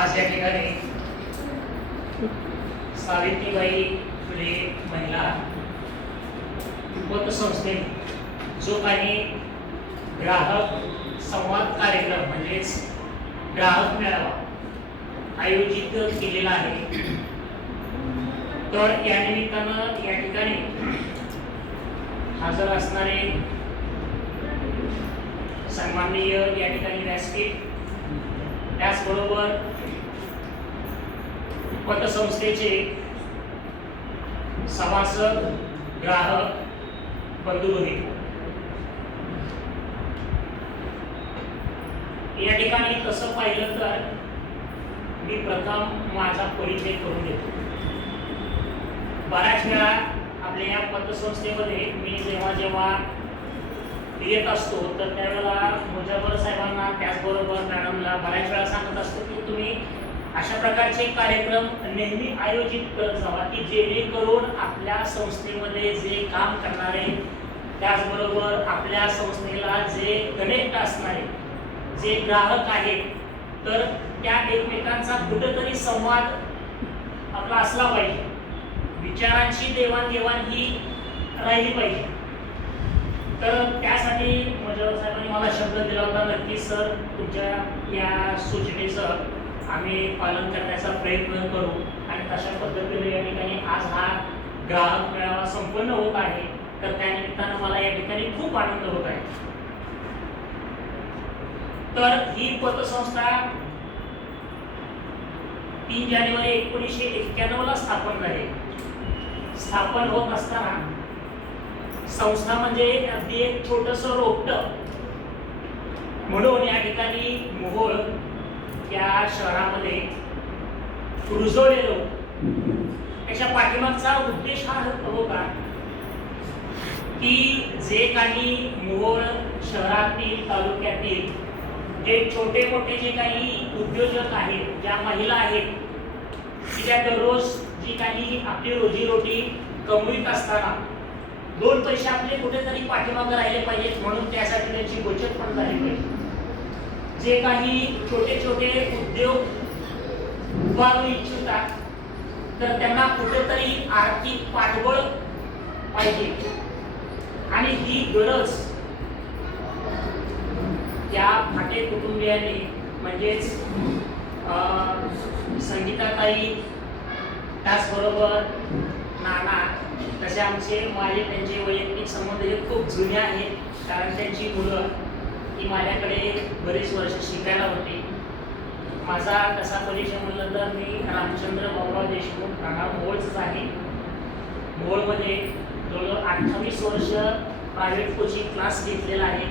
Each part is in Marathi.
आज या ठिकाणी सावित्रीबाई फुले महिला पतसंस्थेने जो काही ग्राहक संवाद कार्यक्रम म्हणजेच ग्राहक मेळावा आयोजित केलेला आहे. तर या निमित्तानं या ठिकाणी हजर असणारे सन्माननीय या ठिकाणी व्यासपीठ त्याचबरोबर पतसंस्थेचे सभासद ग्राहक बंधुभगिनी. या ठिकाणी कसं पाहिलं तर मी प्रथम माझा परिचय करून देतो. बऱ्याच वेळा आपल्या या पतसंस्थेमध्ये मी जेव्हा जेव्हा येत असतो तर त्यावेळेला मुजाफर साहेबांना त्याचबरोबर मॅडमला बऱ्याच वेळा सांगत असतो की तुम्ही अशा प्रकारचे कार्यक्रम नेहमी आयोजित करत जावा की जेणेकरून आपल्या संस्थेमध्ये जे काम करणारे त्याचबरोबर आपल्या संस्थेला जे कनेक्ट असणारे जे ग्राहक आहेत तर त्या एकमेकांचा कुठंतरी संवाद आपला असला पाहिजे. विचारांची देवाणघेवाण ही राहिली पाहिजे. तर त्यासाठी म्हणजे साहेबांनी मला शब्द दिला होता. नक्की सर तुमच्या या सूचनेचं आम्ही पालन करण्याचा प्रयत्न करू आणि तशा पद्धतीने या ठिकाणी आज हा ग्राहक मेळावा संपन्न होत आहे. तर त्यानिमित्तानं मला या ठिकाणी खूप आनंद होत आहे. तर ही पतसंस्था तीन जानेवारी एकोणीसशे एक्क्याण्णव ला स्थापन झाली. स्थापन होत असताना संस्था म्हणजे अगदी एक छोटस रोपट. म्हणून या ठिकाणी मोहोळ या शहरामध्ये रुजवलेलं. होतं त्याच्या पाठीमागचा उद्देश हा होता की जे काही मोहोळ शहरातील तालुक्यातील जे छोटे मोठे जे काही उद्योजक आहेत ज्या महिला आहेत की त्या दररोज जी काही आपली रोजीरोटी कमवीत असताना दोन पैसे आपले कुठेतरी पाठीमागे राहिले पाहिजेत म्हणून त्यासाठी त्यांची बचत पण झाली पाहिजे. जे काही छोटे छोटे उद्योग उभारू इच्छितात तर त्यांना कुठेतरी आर्थिक पाठबळ पाहिजे. आणि ही गरज त्या फाटे कुटुंबियांनी म्हणजेच संगीताताई त्याचबरोबर नाना तसे आमचे माझे त्यांचे वैयक्तिक संबंध हे खूप जुने आहेत कारण त्यांची मुलं ती माझ्याकडे बरीच वर्ष शिकायला होती. माझा कसा परिचय म्हणलं तर मी रामचंद्र बाबुराव देशमुख राहणार मोहोळच आहे. मोहोळमध्ये जवळजवळ अठ्ठावीस वर्ष प्रायव्हेट कोचिंग क्लास घेतलेला आहे.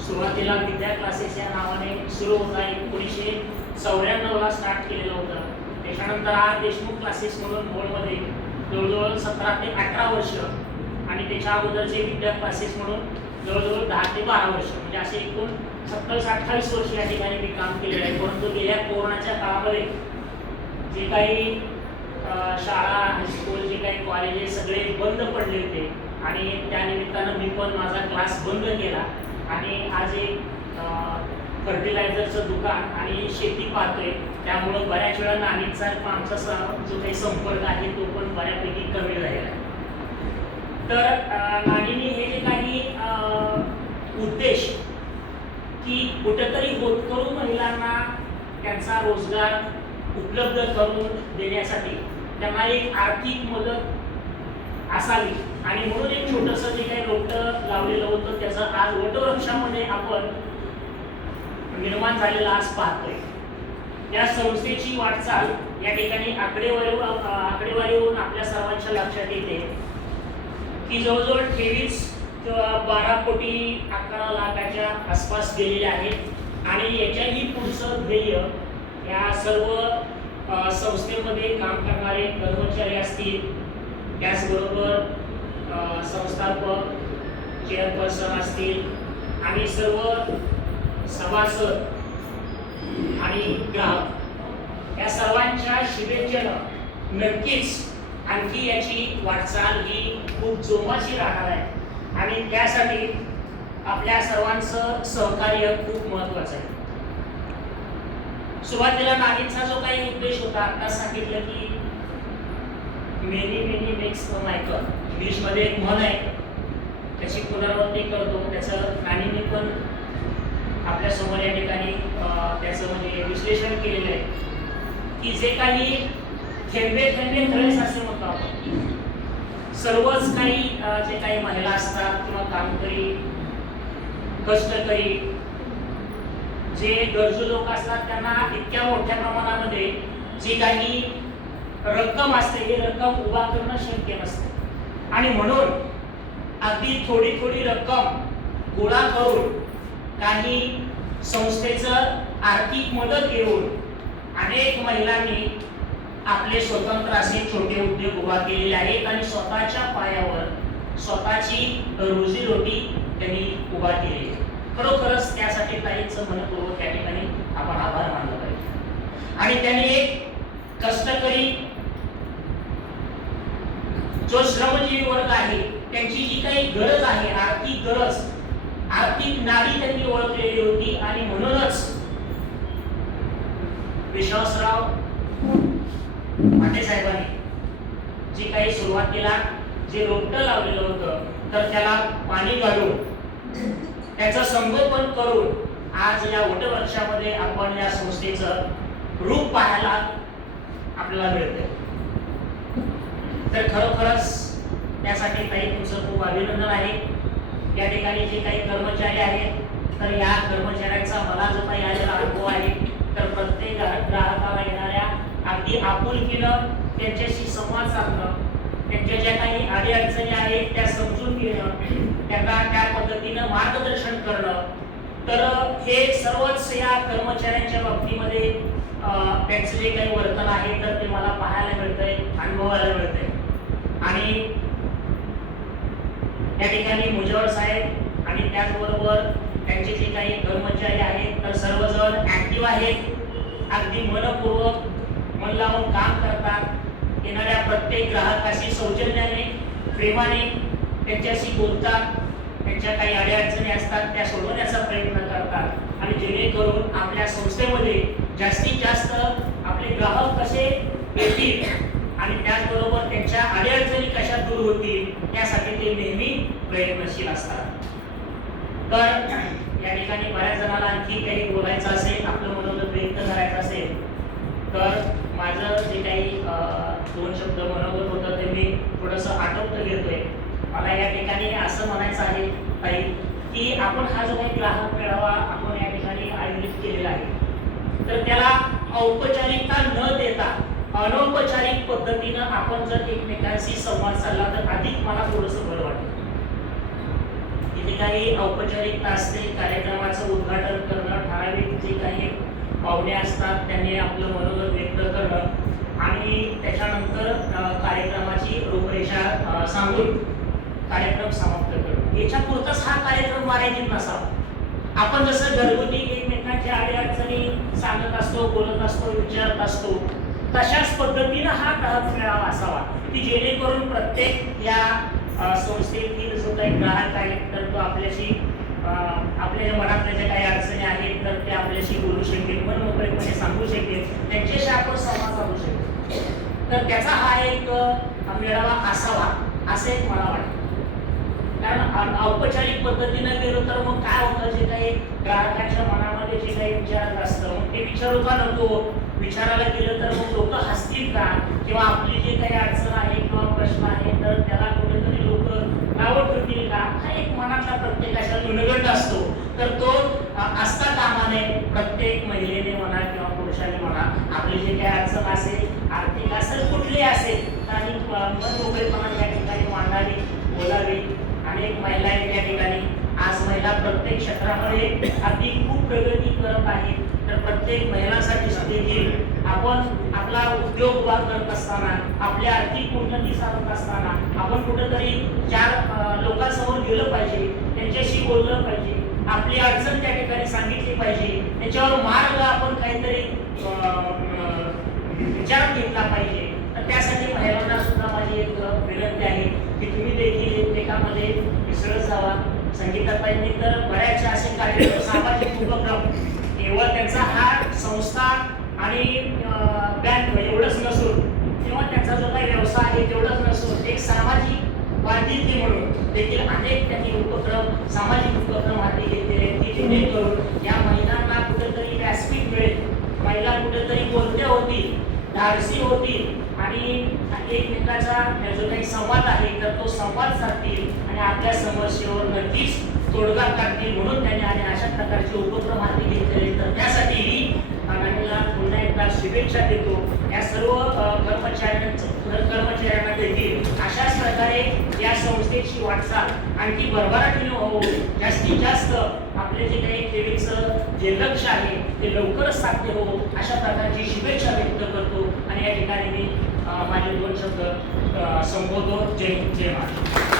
सुरुवातीला विद्या क्लासेस या नावाने सुरू होता. एकोणीसशे चौऱ्याण्णवला स्टार्ट केलेलं होतं. त्याच्यानंतर हा देशमुख क्लासेस म्हणून मोडमध्ये जवळजवळ सतरा ते अठरा वर्ष. आणि त्याच्या अगोदरचे विद्या क्लासेस म्हणून जवळजवळ दहा ते बारा वर्ष म्हणजे असे एकूण सत्तावीस अठ्ठावीस वर्ष या ठिकाणी मी काम केलेलं आहे. परंतु गेल्या कोरोनाच्या काळामध्ये जे काही शाळा हायस्कूल जे काही कॉलेजेस सगळे बंद पडले होते. आणि त्या निमित्तानं मी पण माझा क्लास बंद केला. आणि आज एक फर्टिलायझरचं दुकान आणि शेती पाहतोय. त्यामुळं बऱ्याच वेळा नाणीचा आमचा जो काही संपर्क आहे तो पण बऱ्यापैकी कमी झालेला आहे. तर नाणीने हे जे काही उद्देश की कुठेतरी होतकरू महिलांना त्यांचा रोजगार उपलब्ध करून देण्यासाठी त्यांना एक आर्थिक मदत असावी. आणि म्हणून एक छोटंसं जे काही रोपटं लावलेलं होतं त्याचं आज वटवृक्षामध्ये आपण निर्माण झालेलं आज पाहतोय. या संस्थेची वाटचाल या ठिकाणी आकडेवारी आकडेवारीवरून आपल्या सर्वांच्या लक्षात येते. की जवळजवळ तेवीस बारा कोटी अकरा लाखाच्या आसपास गेलेले आहेत. आणि याच्याही पुढचं ध्येय या सर्व संस्थेमध्ये काम करणारे कर्मचारी असतील त्याचबरोबर संस्थापक चेअरपर्सन असतील आणि सर्व सभासद आणि ग्राहक. या सर्वांच्या शुभेच्छेनं नक्कीच आणखी याची वाटचाल ही खूप जोमाची राहणार आहे. आणि त्यासाठी आपल्या सर्वांचं सहकार्य खूप महत्वाचं आहे. सुरुवातीला नानींचा जो काही उद्देश होता आता सांगितलं की many many makes a mickle इंग्लिशमध्ये एक म्हण आहे त्याची पुनरावृत्ती करतो त्याचं नानींनी पण आपल्यासमोर या ठिकाणी त्याचं म्हणजे विश्लेषण केलेलं आहे. की जे काही थेंबे थेंबे तळे असे म्हणतो आपण. सर्वच काही जे काही महिला असतात किंवा कामकरी कष्टकरी जे गरजू लोक असतात त्यांना इतक्या मोठ्या प्रमाणामध्ये जी काही रक्कम असते ही रक्कम उभा करणं शक्य नसते. आणि म्हणून अगदी थोडी थोडी रक्कम गोळा करून काही संस्थेचं आर्थिक मदत घेऊन अनेक महिलांनी आपले स्वतंत्र असे छोटे उद्योग उभा केलेले आहेत आणि स्वतःच्या पायावर स्वतःची रोजीरोटी त्यांनी उभा केली. खरोखरच त्यासाठी काहीच मनपूर्वक त्या ठिकाणी आपण आभार मानला पाहिजे. आणि त्यांनी एक कष्टकरी जो श्रमजीवी वर्ग आहे त्यांची जी काही गरज आहे आर्थिक गरज आर्थिक नाडी त्यांनी ओळखलेली होती. आणि म्हणूनच विश्वासराव पाटे साहेबांनी जी काही सुरुवातीला जे रोपटं लावलेलं होतं तर त्याला पाणी घालून त्याचं संगोपन करून आज या वटवृक्षामध्ये आपण या संस्थेचं रूप पाहायला आपल्याला मिळते तर खरोखरच त्यासाठी काही तुमचं खूप अभिनंदन आहे. या ठिकाणी जे काही कर्मचारी आहेत तर या कर्मचाऱ्यांचा मला जो काही आलेला अनुभव आहे तर प्रत्येक ग्राहकाला येणार अगदी आपुलकीनं त्यांच्याशी संवाद साधणं त्यांच्या ज्या काही अडीअडचणी आहेत त्या समजून घेणं त्यांना त्या पद्धतीनं मार्गदर्शन करणं. तर हे सर्वच या कर्मचाऱ्यांच्या बाबतीमध्ये त्यांचं जे काही वर्तन आहे तर ते मला पाहायला मिळतंय अनुभवायला मिळतंय. आणि त्या ठिकाणी मुजवर साहेब आणि त्याचबरोबर त्यांचे जे काही कर्मचारी आहेत तर सर्वजण ऍक्टिव्ह आहेत. अगदी मनपूर्वक मन लावून काम करतात. येणाऱ्या प्रत्येक ग्राहकाशी सौजन्याने प्रेमाने त्यांच्याशी बोलतात. त्यांच्या काही अडीअडचणी असतात त्या सोडवण्याचा प्रयत्न करतात. आणि जेणेकरून आपल्या संस्थेमध्ये जास्तीत जास्त आपले ग्राहक कसे येतील आणि त्याचबरोबर त्यांच्या अडीअडचणी कशा दूर होतील यासाठी ते नेहमी प्रयत्नशील असतात. तर या ठिकाणी बऱ्याच जणांना आणखी काही बोलायचं असेल आपलं मनोरंजन व्यक्त करायचं असेल तर माझं जे काही अं, दोन शब्द मनोगत होतं ते मी थोडंसं आटोपतं घेतोय. मला या ठिकाणी असं म्हणायचं आहे ताई की आपण हा जो काही ग्राहक मेळावा आपण या ठिकाणी आयोजित केलेला आहे तर त्याला औपचारिकता न देता अनौपचारिक पद्धतीनं आपण जर एकमेकांशी संवाद साधला तर अधिक मला थोडंसं बरं वाटतं इथे काही औपचारिकता असते कार्यक्रमाचं उद्घाटन करणं ठराविक जे काही पाहुणे असतात त्यांनी आपलं मनोगत व्यक्त करणं आणि त्याच्यानंतर कार्यक्रमाची रूपरेषा सांगून कार्यक्रम समाप्त करणं. याच्या पुरताच हा कार्यक्रम मर्यादित नसावा. आपण जसं घरगुती एकमेकांच्या अडीअडचणी सांगत असतो बोलत असतो विचारत असतो तशाच पद्धतीनं हा ग्राहक मेळावा असावा की जेणेकरून प्रत्येक या संस्थेतील जो काही ग्राहक आहे तर तो आपल्याशी आपल्या मनातल्या ज्या काही अडचणी आहेत तर ते आपल्याशी बोलू शकेल पण मोकळेपणे सांगू शकेल. त्यांच्याशी आपण संवाद साधू शकतो तर त्याचा हा एक मेळावा असावा असं एक मला वाटतं. कारण औपचारिक पद्धतीनं गेलो तर मग काय होतं जे काही ग्राहकाच्या मनामध्ये जे काही विचार असतं मग ते विचारू का नको विचारायला गेलं तर मग लोक हसतील का? किंवा आपली जे काही अडचण आहे किंवा प्रश्न आहे तर त्याला कुठेतरी लोक नावं असताना प्रत्येकाच्या न्यूनगंड असतो तर तो असता कामा नये प्रत्येक महिलेने म्हणा किंवा पुरुषाने म्हणा आपली जे काही अडचण असेल आर्थिक असेल कुठली असेल तर आम्ही मन मोकळेपणा त्या ठिकाणी मांडावी बोलावी. अनेक महिला आहेत या ठिकाणी. आज महिला प्रत्येक क्षेत्रामध्ये अगदी खूप प्रगती करत आहेत. तर प्रत्येक महिलांसाठी देखील आपण आपला उद्योग उभा करत असताना आपल्या आर्थिक उन्नती साधत आपण कुठंतरी चार लोकांसमोर गेलं पाहिजे त्यांच्याशी बोललं पाहिजे आपली अडचण त्या ठिकाणी सांगितली पाहिजे त्याच्यावर मार्ग आपण काहीतरी विचार घेतला पाहिजे. तर त्यासाठी महिलांना सुद्धा माझी एक विनंती आहे की तुम्ही देखील एकमेकामध्ये मिसळत जावा. संगीताताईंनी तर बऱ्याचशा असे कार्यक्रम सामाजिक उपक्रम केवळ त्यांचा हा संस्था आणि बँक एवढंच नसून किंवा त्यांचा जो काही व्यवसाय आहे तेवढंच नसून एक सामाजिक बांधिलकी म्हणून देखील अनेक त्यांनी उपक्रम सामाजिक उपक्रम हाती घेतलेले आहेत की जेणेकरून या महिलांना कुठेतरी व्यासपीठ मिळेल. महिला कुठेतरी बोलते होतील धाडसी होती आणि एकमेकाचा जो काही संवाद आहे तर तो संवाद साधतील आणि आपल्या समस्येवर नक्कीच तोडगा काढतील म्हणून त्यांनी आणि अशा प्रकारचे उपक्रम हाती घेतलेले तर त्यासाठीही आम्हाला पुन्हा एकदा शुभेच्छा देतो. या सर्व कर्मचाऱ्यांचं कर्मचाऱ्यांना देखील अशाच प्रकारे या संस्थेची वाटचाल आणखी भरभराटीने हो जास्तीत जास्त आपले जे काही खेळीचं जे लक्ष आहे ते लवकरच साध्य हो अशा प्रकारची शुभेच्छा व्यक्त करतो. आणि या ठिकाणी मी माझे दोन शब्द संबोधतो जय जय महाराष्ट्र.